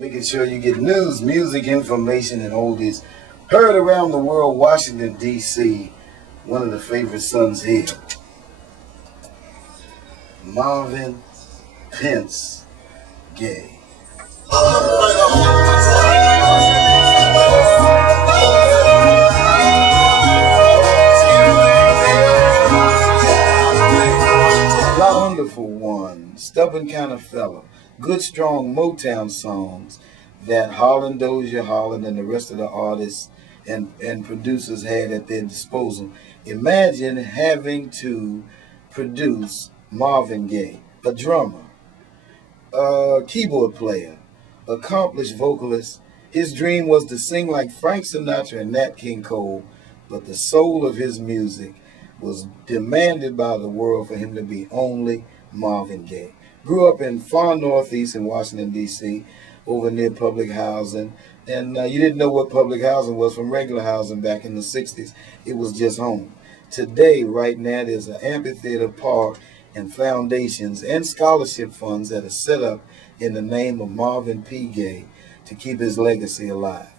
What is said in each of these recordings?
making sure you get news, music, information, and oldies heard around the world. Washington, D.C., one of the favorite sons here. Marvin Pence Gaye. A wonderful one, stubborn kind of fella. Good, strong Motown songs that Holland, Dozier, Holland, and the rest of the artists and producers had at their disposal. Imagine having to produce Marvin Gaye, a drummer, a keyboard player, accomplished vocalist. His dream was to sing like Frank Sinatra and Nat King Cole, but the soul of his music was demanded by the world for him to be only Marvin Gaye. Grew up in far northeast in Washington, D.C., over near public housing. And you didn't know what public housing was from regular housing back in the 60s. It was just home. Today, right now, there's an amphitheater, park, and foundations and scholarship funds that are set up in the name of Marvin P. Gaye to keep his legacy alive.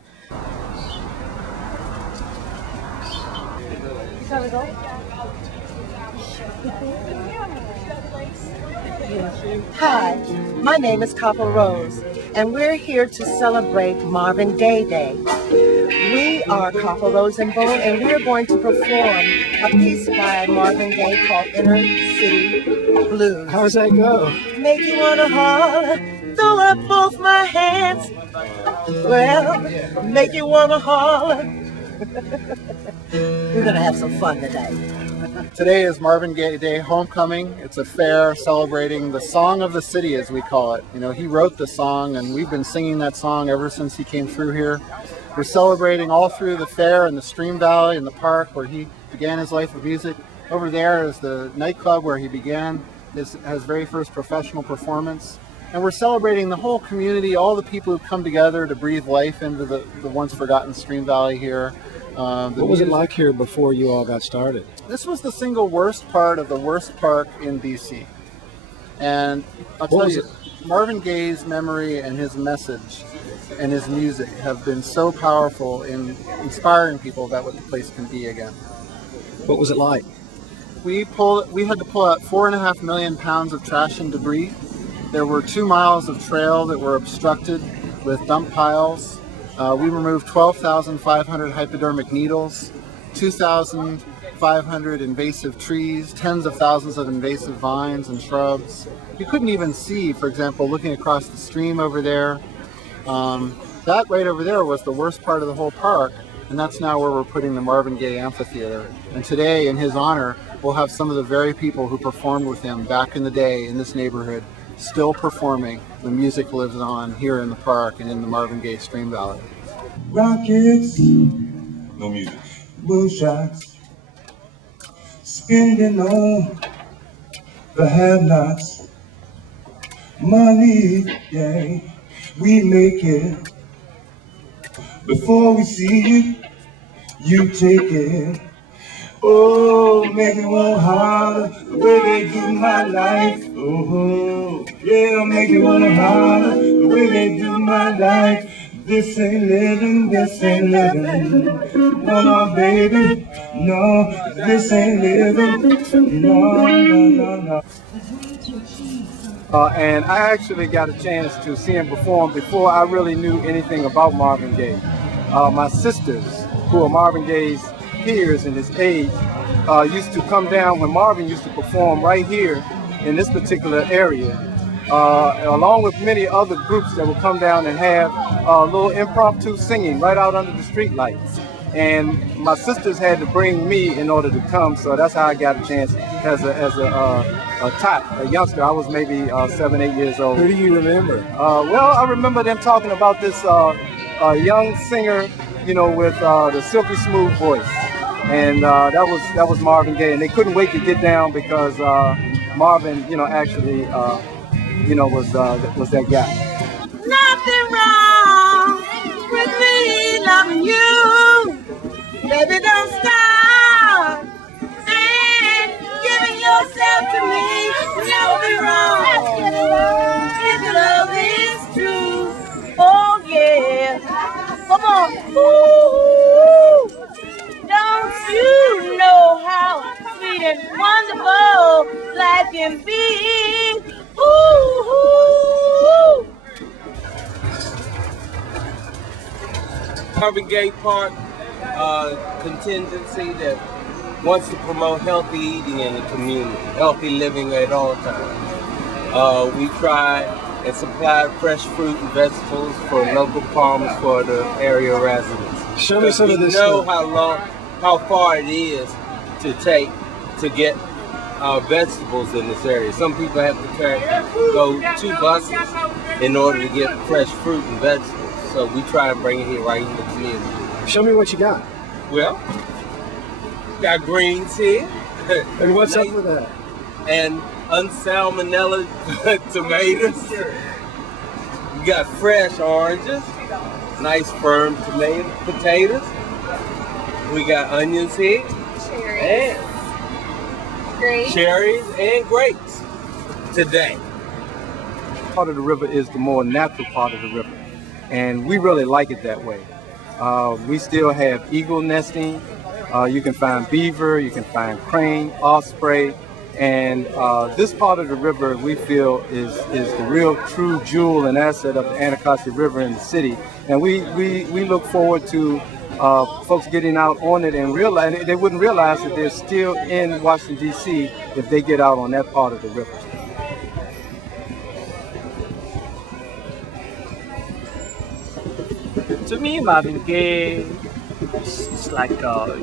Hi, my name is Copper Rose, and we're here to celebrate Marvin Gaye Day. We are Copper Rose and Bone, and we're going to perform a piece by Marvin Gaye called Inner City Blues. How does that go? Make you wanna holler, throw up both my hands. Well, make you wanna holler. We're gonna have some fun today. Today is Marvin Gaye Day Homecoming. It's a fair celebrating the song of the city, as we call it. You know, he wrote the song, and we've been singing that song ever since he came through here. We're celebrating all through the fair and the Stream Valley and the park where he began his life of music. Over there is the nightclub where he began his very first professional performance. And we're celebrating the whole community, all the people who've come together to breathe life into the once forgotten Stream Valley here. What was it like here before you all got started? This was the single worst part of the worst park in DC. And I'll tell you, Marvin Gaye's memory and his message and his music have been so powerful in inspiring people about what the place can be again. What was it like? We had to pull out 4.5 million pounds of trash and debris. There were 2 miles of trail that were obstructed with dump piles. We removed 12,500 hypodermic needles, 2,500 invasive trees, tens of thousands of invasive vines and shrubs. You couldn't even see, for example, looking across the stream over there. That right over there was the worst part of the whole park, and that's now where we're putting the Marvin Gaye Amphitheater. And today, in his honor, we'll have some of the very people who performed with him back in the day in this neighborhood still performing. The music lives on here in the park and in the Marvin Gaye Stream Valley. Rockets, no music. Moonshots, spending on the have-nots. Money, yeah, we make it. Before we see it, you take it. Oh, make me wanna holler the way they do my life. Oh, yeah, make me wanna holler the way they do my life. This ain't living, this ain't living. No, no, baby, no, this ain't living. No, no, no, no. And I actually got a chance to see him perform before I really knew anything about Marvin Gaye. My sisters, who are Marvin Gaye's peers in his age, used to come down when Marvin used to perform right here in this particular area, along with many other groups that would come down and have a little impromptu singing right out under the street lights. And my sisters had to bring me in order to come, so that's how I got a chance as a youngster. I was maybe 7, 8 years old. Who do you remember? Well, I remember them talking about this young singer, you know, with the silky-smooth voice. And that was Marvin Gaye, and they couldn't wait to get down because Marvin, you know, actually, you know, was that guy. Nothing wrong with me loving you, baby. Don't stop and giving yourself to me. Nothing wrong if your love is true. Oh, Come on. Ooh, don't you know how sweet and wonderful life can be? Ooh. Marvin Gaye Park contingency that wants to promote healthy eating in the community, healthy living at all times. We try and supply fresh fruit and vegetables for local farmers for the area residents. Show me some of this. We know how far it is to take to get vegetables in this area. Some people have to go 2 buses in order to get fresh fruit and vegetables. So we try and bring it here right in the community. Show me what you got. Well, got greens here. And what's up with that? And unsalmonella tomatoes. We got fresh oranges, nice firm potatoes. We got onions here. Cherries and grapes today. Part of the river is the more natural part of the river, and we really like it that way. We still have eagle nesting. You can find beaver, you can find crane, osprey, and this part of the river we feel is the real true jewel and asset of the Anacostia River in the city. And we look forward to folks getting out on it and realize they wouldn't realize that they're still in Washington, D.C. if they get out on that part of the river. To me, Marvin Gaye, it's like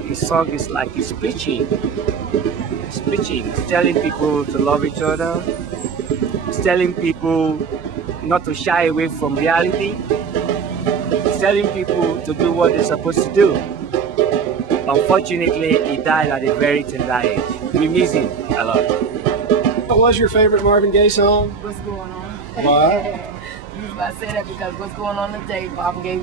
his song is like he's preaching. He's preaching. He's telling people to love each other. He's telling people not to shy away from reality. He's telling people to do what they're supposed to do. Unfortunately, he died at a very tender age. We miss him a lot. What was your favorite Marvin Gaye song? What's going on? Why? I say that because what's going on today, Marvin Gaye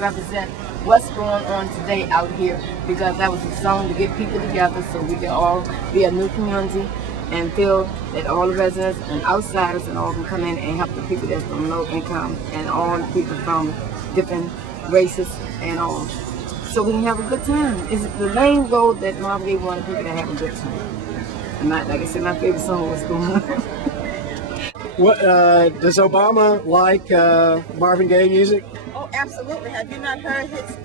represent what's going on today out here, because that was a song to get people together so we can all be a new community and feel that all the residents and outsiders and all can come in and help the people that's from low income and all the people from different races and all. So we can have a good time. It's the main goal that Marvin Gaye wanted people to have a good time. And like I said, my favorite song was going on. What does Obama like Marvin Gaye music? Oh, absolutely. Have you not heard his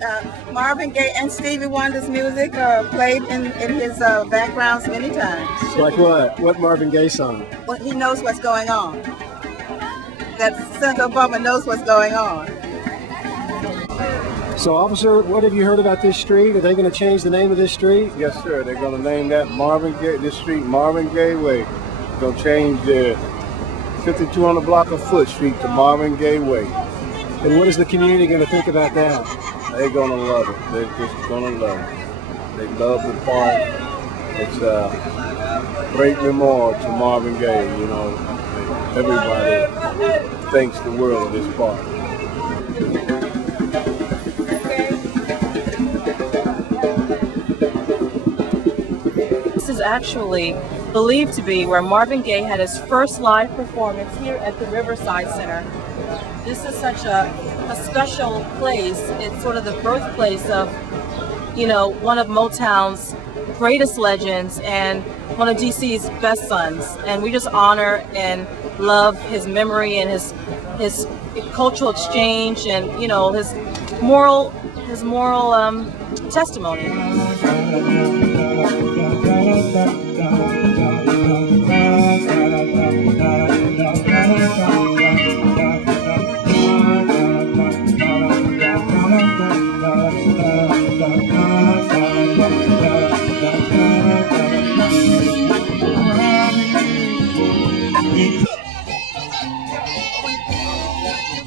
Marvin Gaye and Stevie Wonder's music played in his backgrounds many times? Like what? What Marvin Gaye song? Well, he knows what's going on. That Senator Obama knows what's going on. So, officer, what have you heard about this street? Are they going to change the name of this street? Yes, sir. They're going to name that this street Marvin Gaye Way. They'll change the 5200 block of Foot Street to Marvin Gaye Way. And what is the community going to think about that? They're going to love it. They're just going to love it. They love the park. It's a great memorial to Marvin Gaye. You know, everybody thinks the world of this park. This is actually believed to be where Marvin Gaye had his first live performance here at the Riverside Center. This is such a special place. It's sort of the birthplace of, you know, one of Motown's greatest legends and one of DC's best sons. And we just honor and love his memory and his cultural exchange and, you know, his moral testimony.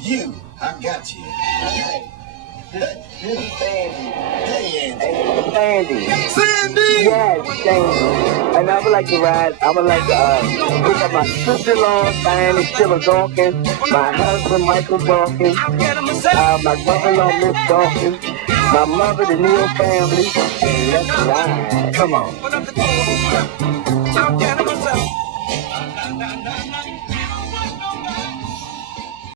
You, I got you. Sandy. Yes, Sandy. And I would like to ride, I would like to pick up my sister-in-law, Diana Sheila Dawkins, my husband, Michael Dawkins, my brother-in-law, Miss Dawkins, my mother, the Neal family, and let's ride. Come on.